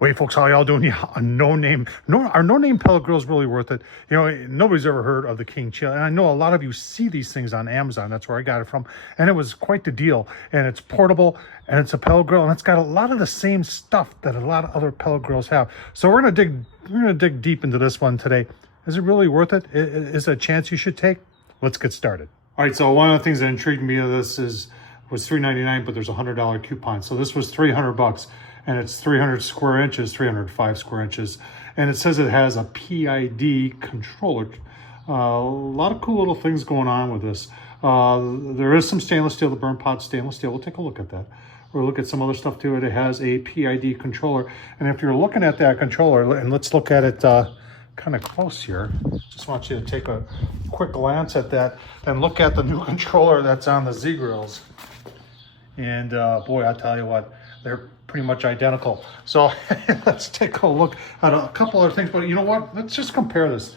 Wait, folks, how y'all doing? Yeah, a our no-name pellet grill is really worth it. You know, nobody's ever heard of the KingChii, and I know a lot of you see these things on Amazon. That's where I got it from, and it was quite the deal. And it's portable, and it's a pellet grill, and it's got a lot of the same stuff that a lot of other pellet grills have. So we're gonna dig deep into this one today. Is it really worth it? Is it a chance you should take? Let's get started. All right. So one of the things that intrigued me of this was $3.99, but there's a $100 coupon. So this was $300. And it's 300 square inches, 305 square inches. And it says it has a PID controller. A lot of cool little things going on with this. There is some stainless steel, the burn pot stainless steel. We'll take a look at that. We'll look at some other stuff too. It has a PID controller. And if you're looking at that controller, and let's look at it kind of close here. Just want you to take a quick glance at that and look at the new controller that's on the Z grills. And boy, I tell you what, they're pretty much identical. So let's take a look at a couple other things, but you know what? Let's just compare this.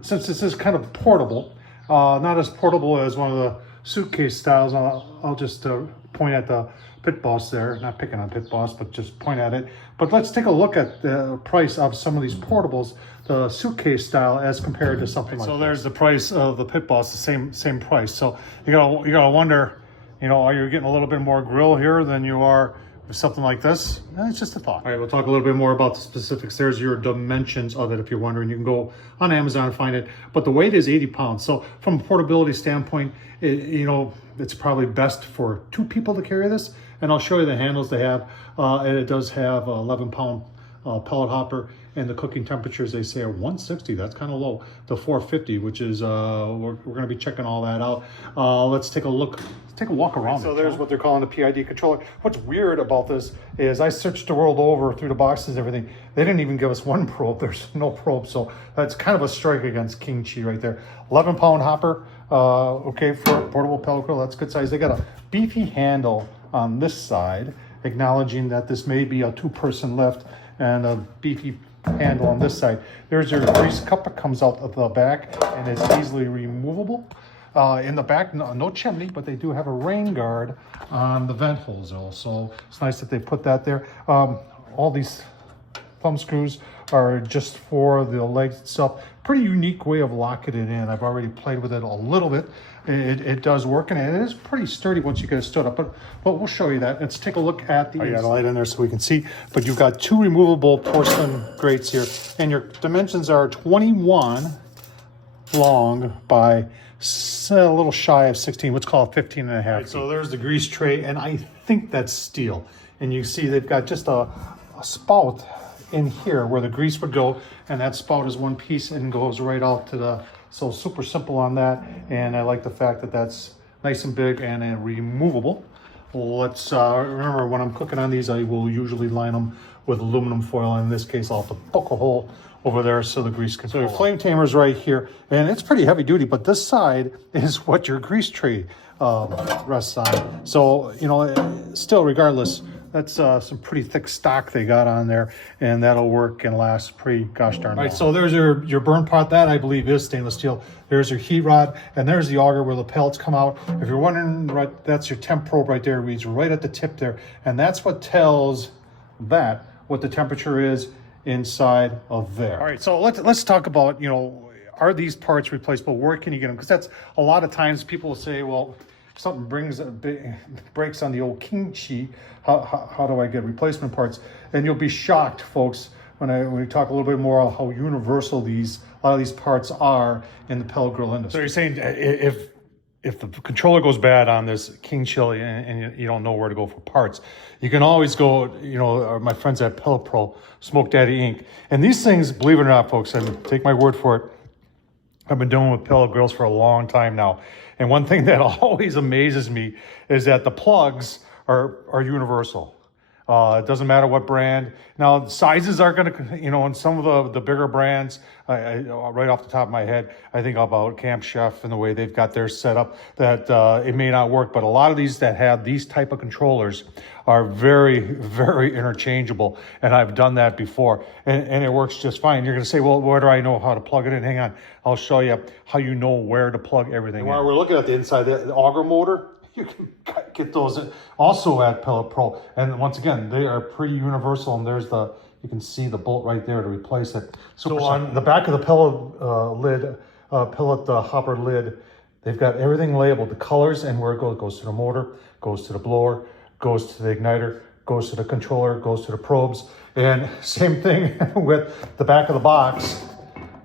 Since this is kind of portable, not as portable as one of the suitcase styles, I'll just point at the Pit Boss there. Not picking on Pit Boss, but just point at it. But let's take a look at the price of some of these portables, the suitcase style, as compared to something like that. So there's the price of the Pit Boss, the same price. So you gotta wonder, you know, are you getting a little bit more grill here than you are with something like this? It's just a thought. All right, we'll talk a little bit more about the specifics. There's your dimensions of it if you're wondering. You can go on Amazon and find it. But the weight is 80 pounds. So from a portability standpoint, you know, it's probably best for 2 people to carry this. And I'll show you the handles they have. And it does have a 11-pound pellet hopper. And the cooking temperatures, they say, are 160. That's kind of low. To 450, which is, we're going to be checking all that out. Let's take a look. Let's take a walk around. So there's what they're calling the PID controller. What's weird about this is I searched the world over through the boxes and everything. They didn't even give us one probe. There's no probe. So that's kind of a strike against KingChii right there. 11-pound hopper. Okay, for a portable pellet grill, that's good size. They got a beefy handle on this side, acknowledging that this may be a 2-person lift, and a beefy handle on this side. There's your grease cup that comes out of the back and is easily removable. In the back, no chimney, but they do have a rain guard on the vent holes also. It's nice that they put that there. All these thumb screws are just for the legs itself. Pretty unique way of locking it in. I've already played with it a little bit. It does work, and it is pretty sturdy once you get it stood up, but we'll show you that. Let's take a look at the... I got a light in there so we can see, but you've got 2 removable porcelain grates here, and your dimensions are 21 long by a little shy of 16. Let's call it 15 and a half. Right, so there's the grease tray, and I think that's steel. And you see they've got just a spout in here where the grease would go, and that spout is one piece and goes right out to the... So super simple on that, and I like the fact that that's nice and big and removable. Let's remember, when I'm cooking on these, I will usually line them with aluminum foil. In this case, I'll have to poke a hole over there so the grease can flow. So your flame tamer's right here, and it's pretty heavy duty, but this side is what your grease tray rests on. So, you know, still, regardless, that's some pretty thick stock they got on there, and that'll work and last pretty gosh darn long. Right, so there's your burn pot. That, I believe, is stainless steel. There's your heat rod, and there's the auger where the pellets come out. If you're wondering, right, that's your temp probe right there. It reads right at the tip there, and that's what tells that what the temperature is inside of there. All right, so let's talk about, you know, are these parts replaceable? Where can you get them? Because that's a lot of times people will say, well, something breaks on the old KingChii, how do I get replacement parts? And you'll be shocked, folks, when we talk a little bit more about how universal a lot of these parts are in the pellet grill industry. So you're saying if the controller goes bad on this KingChii and you don't know where to go for parts, you can always go, you know, my friends at Pellet Pro, Smoke Daddy Inc. And these things, believe it or not, folks, and take my word for it, I've been dealing with pellet grills for a long time now. And one thing that always amazes me is that the plugs are universal. It doesn't matter what brand. Now, sizes are going to, you know, in some of the bigger brands, right off the top of my head, I think about Camp Chef and the way they've got theirs set up, that it may not work. But a lot of these that have these type of controllers are very, very interchangeable. And I've done that before, and it works just fine. You're going to say, well, where do I know how to plug it in? Hang on. I'll show you how you know where to plug everything in. While we're looking at the inside, the auger motor, you can get those also at Pellet Pro. And once again, they are pretty universal. And there's the, You can see the bolt right there to replace it. So on the back of the pellet hopper lid, they've got everything labeled, the colors and where it goes. It goes to the motor, goes to the blower, goes to the igniter, goes to the controller, goes to the probes. And same thing with the back of the box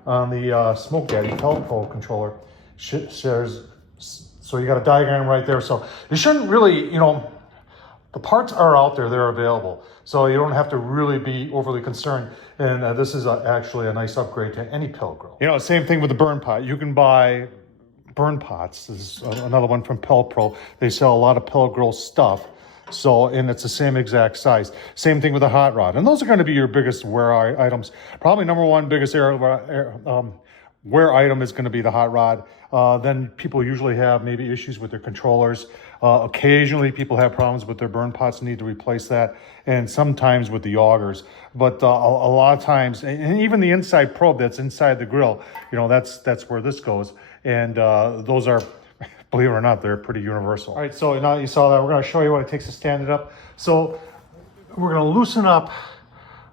on the Smoke Daddy pellet probe controller. Shares, so you got a diagram right there. So you shouldn't really, the parts are out there, they're available. So you don't have to really be overly concerned. And this is actually a nice upgrade to any pellet grill. Same thing with the burn pot. You can buy burn pots. This is another one from Pellet Pro. They sell a lot of pellet grill stuff. So, and it's the same exact size. Same thing with the hot rod. And those are going to be your biggest wear items. Probably number one biggest wear item is going to be the hot rod. Then people usually have maybe issues with their controllers. Occasionally people have problems with their burn pots, need to replace that. And sometimes with the augers. But a lot of times, and even the inside probe that's inside the grill, that's where this goes. And those are, believe it or not, they're pretty universal. All right, so now you saw that, we're gonna show you what it takes to stand it up. So we're gonna loosen up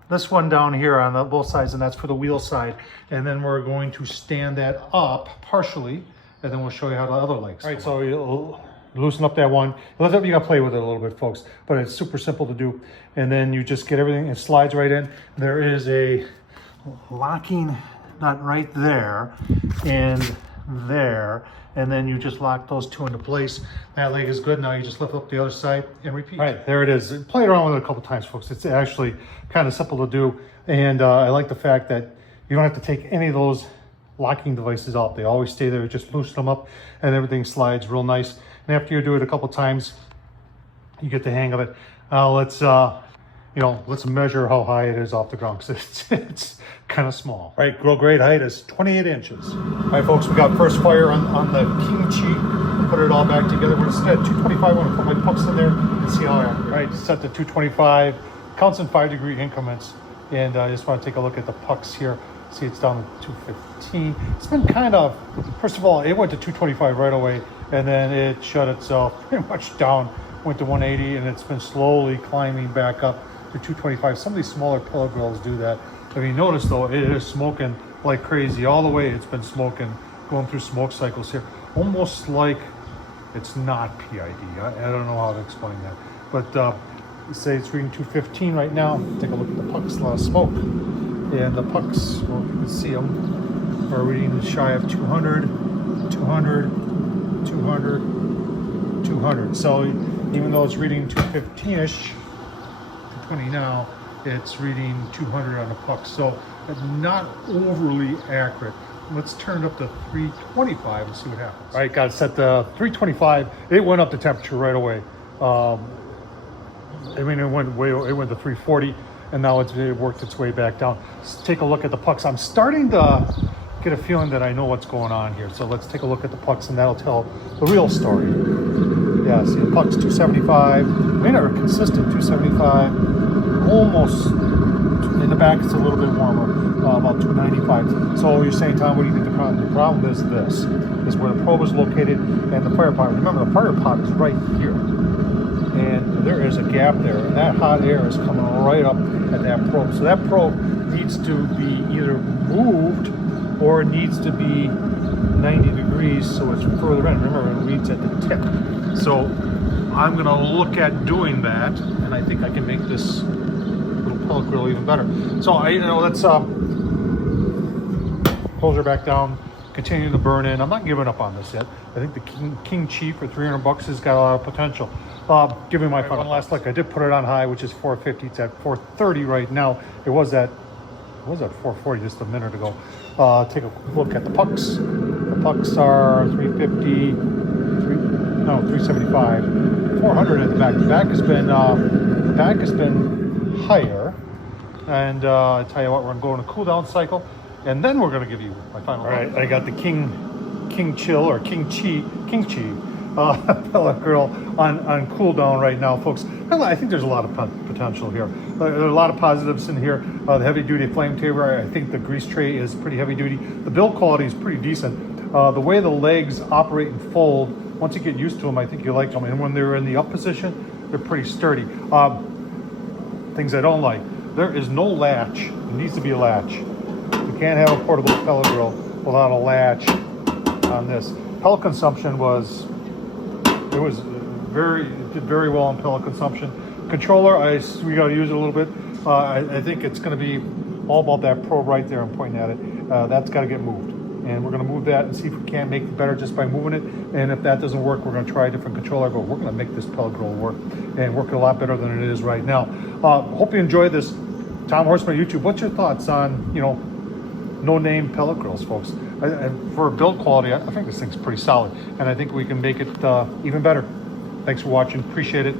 this one down here on both sides, and that's for the wheel side. And then we're going to stand that up partially, and then we'll show you how the other legs. All right, so you'll loosen up that one. You gotta play with it a little bit, folks, but it's super simple to do. And then you just get everything, it slides right in. There is a locking nut right there, and there, and then you just lock those two into place. That leg is good. Now you just lift up the other side and repeat. All right, there it is. Play around with it a couple times, folks. It's actually kind of simple to do, and I like the fact that you don't have to take any of those locking devices off. They always stay there. Just loosen them up, and everything slides real nice. And after you do it a couple times, you get the hang of it. Let's measure how high it is off the ground, because it's kind of small. All right, grill grade height is 28 inches. All right, folks, we got first fire on the KingChii. Put it all back together. We're gonna set at 225. I'm gonna put my pucks in there and see how accurate. All right, set to 225. Counts in 5-degree increments. And I just want to take a look at the pucks here. See, it's down to 215. It's been kind of, first of all, it went to 225 right away, and then it shut itself pretty much down, went to 180, and it's been slowly climbing back up to 225. Some of these smaller pellet grills do that. If you notice though, it is smoking like crazy. All the way it's been smoking, going through smoke cycles here. Almost like it's not PID. I don't know how to explain that. But say it's reading 215 right now. Take a look at the pucks, a lot of smoke. And the pucks, well, you can see them, are reading shy of 200, 200, 200, 200. So even though it's reading 215-ish, 220 now, it's reading 200 on the puck. So not overly accurate. Let's turn it up to 325 and see what happens. All right, got it set to 325. It went up the temperature right away. It went to 340, and now it worked its way back down. Let's take a look at the pucks. I'm starting to get a feeling that I know what's going on here. So let's take a look at the pucks, and that'll tell the real story. Yeah, see the pucks 275. They are consistent 275. Almost in the back, it's a little bit warmer, about 295. So you're saying, Tom, what do you think the problem? The problem is this: is where the probe is located and the fire pot. Remember, the fire pot is right here. And there is a gap there, and that hot air is coming right up at that probe. So that probe needs to be either moved or it needs to be 90 degrees so it's further in. Remember, it reads at the tip. So I'm going to look at doing that, and I think I can make this little pellet grill even better. So let's close her back down, continue to burn in. I'm not giving up on this yet. I think the KingChii for $300 has got a lot of potential. Give me my final last look. I did put it on high, which is 450. It's at 430 right now. It was at 440 just a minute ago. Take a look at the pucks. The pucks are 350, 375, 400 at the back. The back has been higher. And I tell you what, we're gonna go in a cool down cycle, and then we're gonna give you my final. All right, I got the KingChii pellet grill on cool down right now, folks. I think there's a lot of potential here. There are a lot of positives in here. The heavy duty flame taper, I think the grease tray is pretty heavy duty. The build quality is pretty decent. The way the legs operate and fold, once you get used to them, I think you like them. And when they're in the up position, they're pretty sturdy. Things I don't like. there is no latch. It needs to be a latch. You can't have a portable pellet grill without a latch on this. Pellet consumption was, it did very well in pellet consumption. Controller, we got to use it a little bit. I think it's going to be all about that probe right there. I'm pointing at it. That's got to get moved. And we're going to move that and see if we can't make it better just by moving it. And if that doesn't work, we're going to try a different controller, but we're going to make this pellet grill work and work a lot better than it is right now. Hope you enjoyed this. Tom Horsman YouTube. What's your thoughts on, no-name pellet grills, folks? For build quality, I think this thing's pretty solid, and I think we can make it even better. Thanks for watching. Appreciate it.